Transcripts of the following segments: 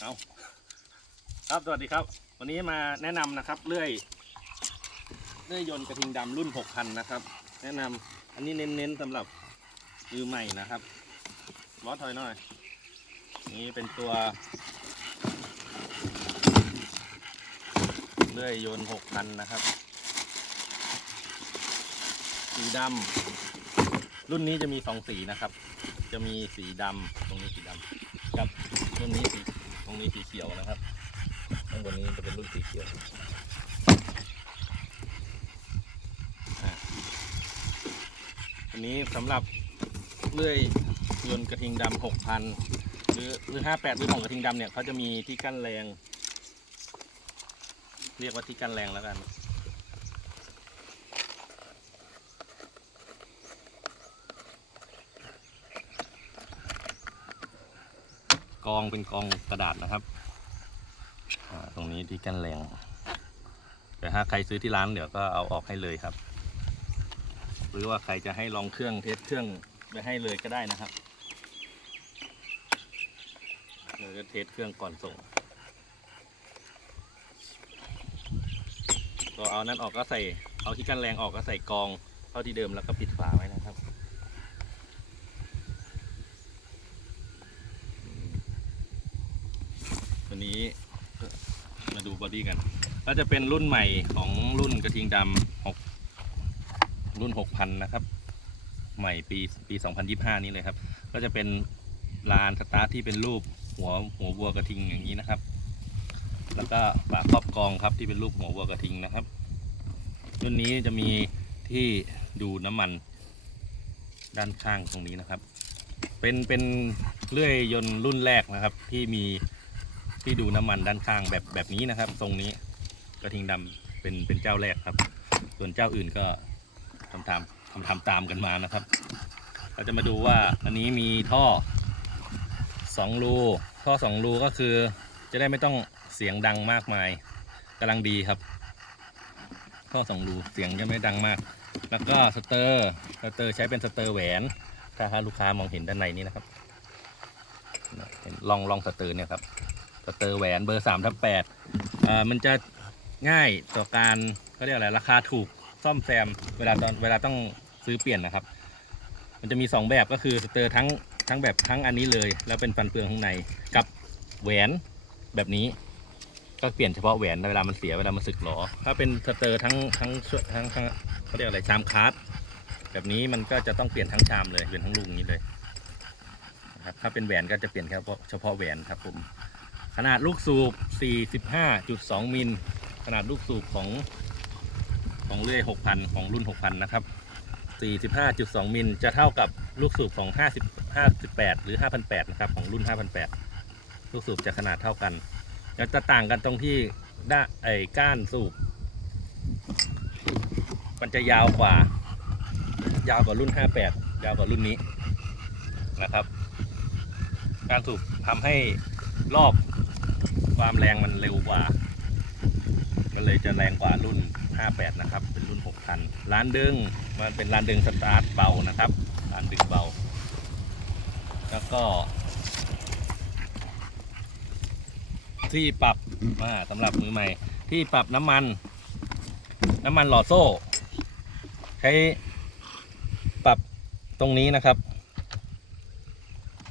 เอาครับสวัสดีครับ วันนี้มาแนะนำนะครับเลื่อยเลื่อยยนต์กระทิงดำรุ่น6,000นะครับ แนะนำอันนี้เน้นๆสำหรับมือใหม่นะครับวอถอยหน่อย นี่เป็นตัวเลื่อยยนต์6,000นะครับสีดำรุ่นนี้จะมีสองสีนะครับ จะมีสีดำตรงนี้สีดำกับรุ่นนี้สี ตรงนี้สีเขียวนะครับข้างบนนี้จะเป็นรุ่นสีเขียวอันนี้สำหรับเลื่อยยนต์กระทิงดำหกพันหรือหรือห้าแปดหรือของกระทิงดำเนี่ยเขาจะมีที่กั้นแรง เรียกว่าที่กั้นแรงแล้วกัน กองเป็นกองกระดาษนะครับตรงนี้ที่กันแรงแต่ถ้าใครซื้อที่ร้านเดี๋ยวก็เอาออกให้เลยครับ หรือว่าใครจะให้ลองเครื่องเทสเครื่องไปให้เลยก็ได้นะครับเราจะเทสเครื่องก่อนส่งก็เอานั้นออกก็ใส่เอาที่กันแรงออกก็ใส่กองเข้าที่เดิมแล้วก็ปิดฝาไว้นะครับ วันนี้มาดูบอดี้กัน ก็จะเป็นรุ่นใหม่ของรุ่นกระทิงดำหกรุ่น6,000นะครับ ใหม่ปีปี 2025 นี้เลยครับ ก็จะเป็นลานสตาร์ทที่เป็นรูปหัวหัววัวกระทิงอย่างนี้นะครับ แล้วก็ฝาครอบกองครับที่เป็นรูปหัววัวกระทิงนะครับ รุ่นนี้จะมีที่ดูน้ำมันด้านข้างตรงนี้นะครับ เป็นเป็นเลื่อยยนต์รุ่นแรกนะครับที่มี ที่ดูน้ำมันด้านข้างแบบแบบนี้นะครับ ทรงนี้กระทิงดำเป็นเป็นเจ้าแรกครับ ส่วนเจ้าอื่นก็ทำตามทำทำตามกันมานะครับ เราจะมาดูว่าอันนี้มีท่อสองรูท่อสองรูก็คือจะได้ไม่ต้องเสียงดังมากมายกำลังดีครับ ท่อสองรูเสียงจะไม่ดังมาก แล้วก็สเตอร์สเตอร์ใช้เป็นสเตอร์แหวน ถ้าลูกค้ามองเห็นด้านในนี้นะครับเห็นลองลองสเตอร์เนี่ยครับ สเตอร์แหวนเบอร์3ทับ8อ่ามันจะง่ายต่อการเขาเรียกอะไรราคาถูกซ่อมแซมเวลาตอนเวลาต้องซื้อเปลี่ยนนะครับ มันจะมี 2 แบบก็คือสเตอร์ทั้งทั้งแบบทั้งอันนี้เลย แล้วเป็นฟันเฟืองข้างในกับแหวนแบบนี้ ก็เปลี่ยนเฉพาะแหวนเวลามันเสียเวลามันสึกหรอถ้าเป็นสเตอร์ทั้งทั้งทั้งทั้งเขาเรียกอะไรชามคาร์ดแบบนี้มันก็จะต้องเปลี่ยนทั้งชามเลยเปลี่ยนทั้งลูกนี้เลยนะครับถ้าเป็นแหวนก็จะเปลี่ยนแค่เฉพาะแหวนครับผม ขนาดลูกสูบ 45.2 มิล ขนาดลูกสูบของของเลื่อย 6,000 ของรุ่น 6,000 นะครับ 45.2 มิล จะเท่ากับลูกสูบของ 50 58 หรือ 5,800 นะครับ ของรุ่น 5,800 ลูกสูบจะขนาดเท่ากัน แล้วจะต่างกันตรงที่ด้าไอ้ก้านสูบ มันจะยาวกว่า ยาวกว่ารุ่น 58 ยาวกว่ารุ่นนี้นะครับ การสูบทำให้รอบ ความแรงมันเร็วกว่า มันเลยจะแรงกว่ารุ่น 58 นะครับ เป็นรุ่น 6,000ล้านดึง มันเป็นล้านดึงสตาร์ทเบานะครับล้านดึงเบา แล้วก็ที่ปรับมาสำหรับมือใหม่ ที่ปรับน้ำมัน น้ำมันหล่อโซ่ ใช้ปรับตรงนี้นะครับ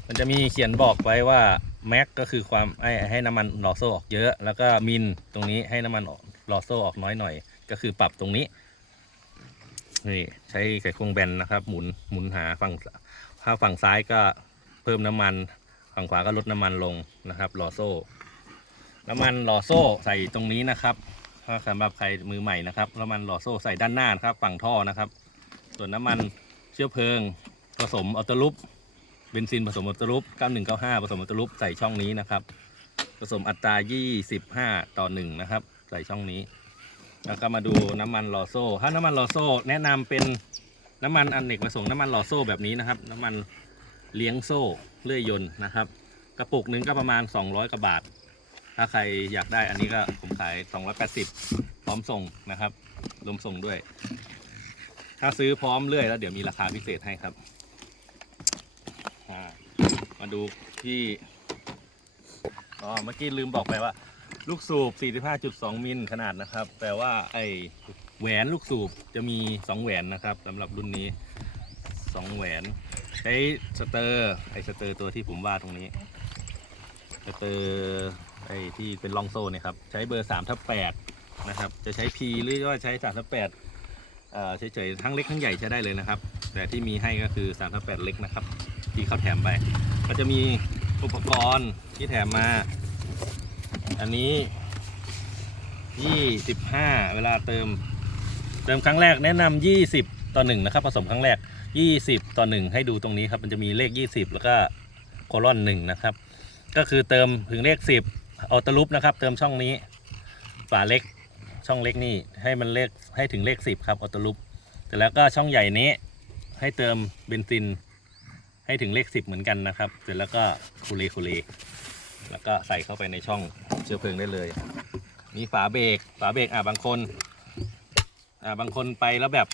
มันจะมีเขียนบอกไว้ว่า แม็กก็คือความให้ให้น้ำมันหล่อโซ่ออกเยอะ แล้วก็มินตรงนี้ให้น้ำมันหล่อโซ่ออกน้อยหน่อย ก็คือปรับตรงนี้นี่ใช้ไขควงแบนนะครับ หมุนหมุนหาฝั่งถ้าฝั่งซ้ายก็เพิ่มน้ำมัน ฝั่งขวาก็ลดน้ำมันลงนะครับหล่อโซ่ น้ำมันหล่อโซ่ใส่ตรงนี้นะครับถ้าสำหรับใครมือใหม่นะครับน้ำมันหล่อโซ่ใส่ด้านหน้านะครับ ฝั่งท่อนะครับ ส่วนน้ำมันเชื้อเพลิงผสมอัตลุป เบนซินผสมอัตรุป9195 ผสมอัตรุปใส่ช่องนี้นะครับ ผสมอัตรา 25 ต่อ 1 นะครับ ใส่ช่องนี้ แล้วก็มาดูน้ำมันลอโซ่ ถ้าน้ำมันลอโซ่แนะนำเป็นน้ำมันอันเนกประสงค์น้ำมันลอโซ่แบบนี้นะครับ น้ำมันเลี้ยงโซ่เลื่อยยนต์นะครับ กระปุกนึงก็ประมาณ 200กว่าบาท ถ้าใครอยากได้อันนี้ก็ผมขาย 280 พร้อมส่งนะครับรวมส่งด้วย ถ้าซื้อพร้อมเลื่อยแล้วเดี๋ยวมีราคาพิเศษให้ครับ มาดูที่อ๋อเมื่อกี้ลืมบอกไปว่า ลูกสูบ 45.2 มิลขนาดนะครับ แต่ว่าไอแหวนลูกสูบจะมี 2 แหวนนะครับสำหรับรุ่นนี้ 2 แหวน ใช้สเตอร์ไอสเตอร์ตัวที่ผมว่าตรงนี้ สเตอร์ไอที่เป็นลองโซ่เนี่ยครับ ใช้เบอร์3ทับ8นะครับ จะใช้ P หรือว่าใช้3ทับ8เอ่อเฉยๆทั้งเล็กทั้งใหญ่ใช้ได้เลยนะครับ แต่ที่มีให้ก็คือ3ทับ8เล็กนะครับ ที่เขาแถมไป ก็จะมีอุปกรณ์ที่แถมมา อันนี้ 25 เวลาเติม เติมครั้งแรกแนะนำ20 ต่อ1นะครับผสมครั้งแรก 20 ต่อ 1 ให้ดูตรงนี้ครับ มันจะมีเลข 20 แล้วก็โคลอน1นะครับ ก็คือเติมถึงเลข 10 เอาตะลุปนะครับ เติมช่องนี้ฝาเล็กช่องเล็กนี่ให้มันเลขให้ถึงเลข 10 ครับเอาตะลุปแต่แล้วก็ช่องใหญ่นี้ให้เติมเบนซิน ให้ถึงเลข 10 เหมือนกันนะครับ เสร็จแล้วก็คูเลคูเลแล้วก็ใส่เข้าไปในช่องเชื้อเพลิงได้เลย มีฝาเบรกฝาเบรกอะบางคนอ่าบางคนไปแล้วแบบ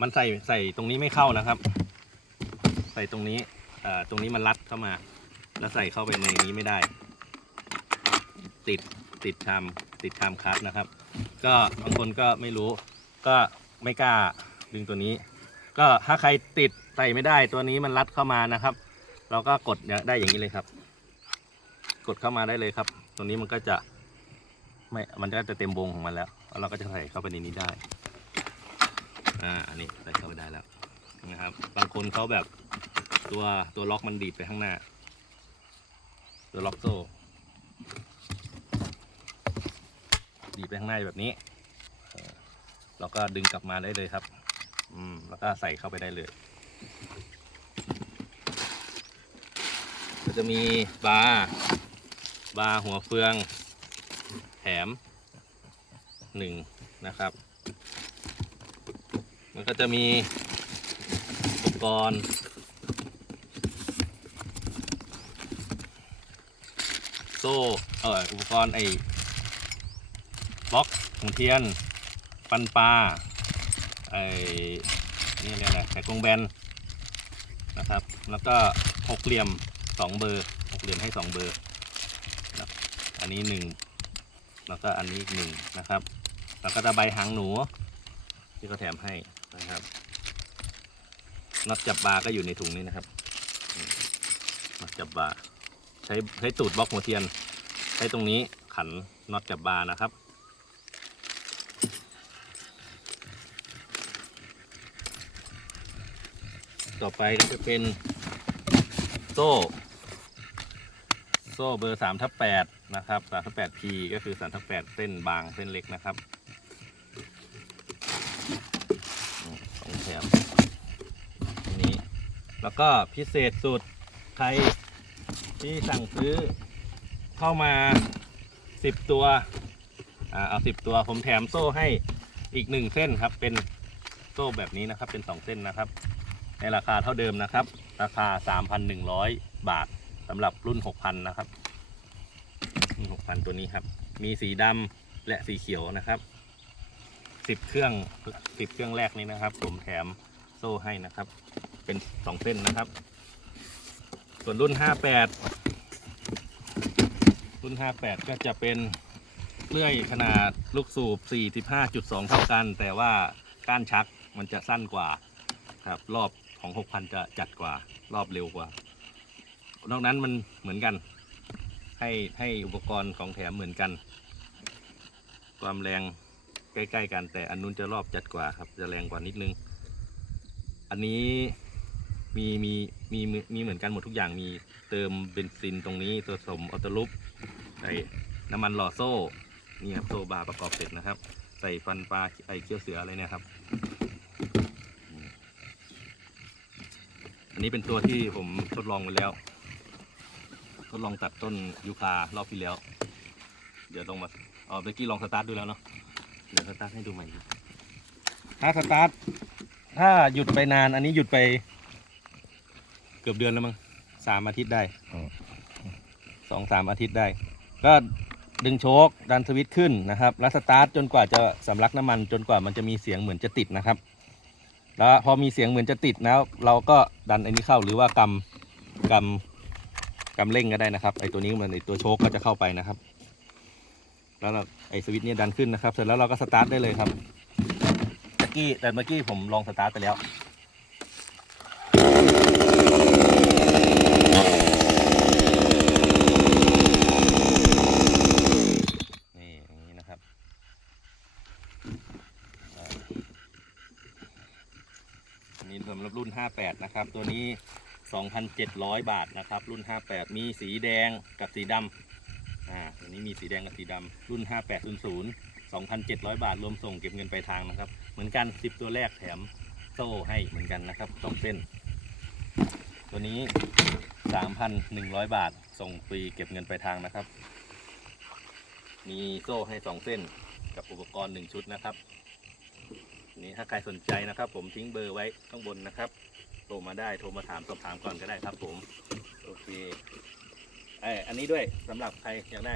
มันใส่ใส่ตรงนี้ไม่เข้านะครับ ใส่ตรงนี้อ่าตรงนี้มันรัดเข้ามา แล้วใส่เข้าไปในนี้ไม่ได้ ติดติดชามติดชามคัสนะครับ ก็บางคนก็ไม่รู้ก็ไม่กล้าดึงตัวนี้ ก็ถ้าใครติดใส่ไม่ได้ตัวนี้มันรัดเข้ามานะครับ เราก็กดได้อย่างนี้เลยครับ กดเข้ามาได้เลยครับ ตัวนี้มันก็จะไม่มันก็จะเต็มวงของมันแล้วแล้วเราก็จะใส่เข้าไปในนี้ได้อ่าอันนี้ใส่เข้าไปได้แล้วนะครับ บางคนเขาแบบตัวตัวล็อกมันดีดไปข้างหน้า ตัวล็อกโซ่ดีดไปข้างหน้าแบบนี้ เราก็ดึงกลับมาได้เลยครับ อืมแล้วก็ใส่เข้าไปได้เลย ก็จะมีบาร์บาร์หัวเฟืองแถมหนึ่งนะครับ มันก็จะมีอุปกรณ์โซ่เอออุปกรณ์ไอ้บล็อกหัวเทียน ปันปลา ไอ้นี่เรียกอะไข่กรงแบนนะครับ แล้วก็หกเหลี่ยมสองเบอร์หกเหลี่ยมให้สองเบอร์นะอันนี้หนึ่งแล้วก็อันนี้อีกหนึ่งนะครับ แล้วก็ตะไบหางหนูที่เขาแถมให้นะครับน็อตจับบาร์ก็อยู่ในถุงนี้นะครับน็อตจับบาร์ใช้ใช้ตูดบล็อกหัวเทียน ใช้ตรงนี้ขันน็อตจับบาร์นะครับ ต่อไปก็จะเป็นโซ่ โซ่เบอร์3ทับ8นะครับ3ทับ8 P ก็คือ3ทับ8เส้นบางเส้นเล็กนะครับสองแถมนนี้ แล้วก็พิเศษสุดใครที่สั่งซื้อเข้ามา10ตัวอ่าเอา10ตัวผมแถมโซ่ให้อีก1เส้นครับ เป็นโซ่แบบนี้นะครับ เป็น2เส้นนะครับ ในราคาเท่าเดิมนะครับ ราคา 3,100 บาทสำหรับรุ่น 6,000 นะครับรุ่น6,000 ตัวนี้ครับ มีสีดำและสีเขียวนะครับ 10 เครื่อง 10 เครื่องแรกนี้นะครับ ผมแถมโซ่ให้นะครับ เป็น 2 เส้นนะครับ ส่วนรุ่น 58 รุ่น 58 ก็จะเป็นเลื่อยขนาดลูกสูบ 45.2 เท่ากัน แต่ว่าก้านชักมันจะสั้นกว่าครับรอบ ของ6,000จะจัดกว่ารอบเร็วกว่า นอกนั้นมันเหมือนกัน ให้ให้อุปกรณ์ของแถมเหมือนกัน ความแรงใกล้ๆกัน แต่อันนู้นจะรอบจัดกว่าครับ จะแรงกว่านิดนึง อันนี้มีมีมีมีเหมือนกันหมดทุกอย่างมีเติมเบนซินตรงนี้ตัวสมออโตลุปใส่น้ำมันหล่อโซ่นี่ครับโซบาร์ประกอบเสร็จนะครับ ใส่ฟันปลาไอเคี้ยวเสืออะไรเนี่ยครับ อันนี้เป็นตัวที่ผมทดลองไปแล้ว ทดลองตัดต้นยูคารอบที่แล้ว เดี๋ยวลองมาอ๋อเบกกี้ลองสตาร์ทดูแล้วเนาะเดี๋ยวสตาร์ทให้ดูใหม่อีกถ้าสตาร์ทถ้าหยุดไปนานอันนี้หยุดไป เกือบเดือนแล้วมั้งสามอาทิตย์ได้อ๋อสองสามอาทิตย์ได้ ก็ดึงโชคดันสวิตช์ขึ้นนะครับ แล้วสตาร์ทจนกว่าจะสำลักน้ำมันจนกว่ามันจะมีเสียงเหมือนจะติดนะครับ แล้วพอมีเสียงเหมือนจะติดแล้วเราก็ดันอันนี้เข้าหรือว่ากำกำกำเร่งก็ได้นะครับไอตัวนี้มันไอตัวโชคก็จะเข้าไปนะครับ แล้วเราไอสวิตช์เนี่ยดันขึ้นนะครับ เสร็จแล้วเราก็สตาร์ทได้เลยครับเมื่อกี้แต่เมื่อกี้ผมลองสตาร์ทไปแล้ว นี่อย่างนี้นะครับอ่าอันนี้สำหรับรุ่น 58 นะครับ ตัวนี้ 2,700 บาทนะครับ รุ่น 58 มีสีแดงกับสีดำอ่าตัวนี้มีสีแดงกับสีดำรุ่น 5800 2,700 บาท รวมส่งเก็บเงินปลายทางนะครับ เหมือนกัน 10 ตัวแรกแถมโซ่ให้เหมือนกันนะครับสองเส้น ตัวนี้ 3,100 บาท ส่งฟรีเก็บเงินปลายทางนะครับ มีโซ่ให้ 2 เส้นกับอุปกรณ์ 1 ชุดนะครับ นี่ถ้าใครสนใจนะครับ ผมทิ้งเบอร์ไว้ข้างบนนะครับโทรมาได้โทรมาถามสอบถามก่อนก็ได้ครับ ผมโอเคไออันนี้ด้วยสำหรับใครอยากได้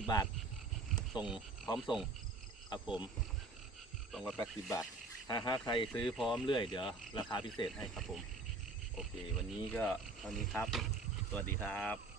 280บาท ส่งพร้อมส่งครับผม280บาทถ้าถ้าใครซื้อพร้อมเรื่อยเดี๋ยวราคาพิเศษให้ครับผม โอเค วันนี้ก็เท่านี้ครับ สวัสดีครับ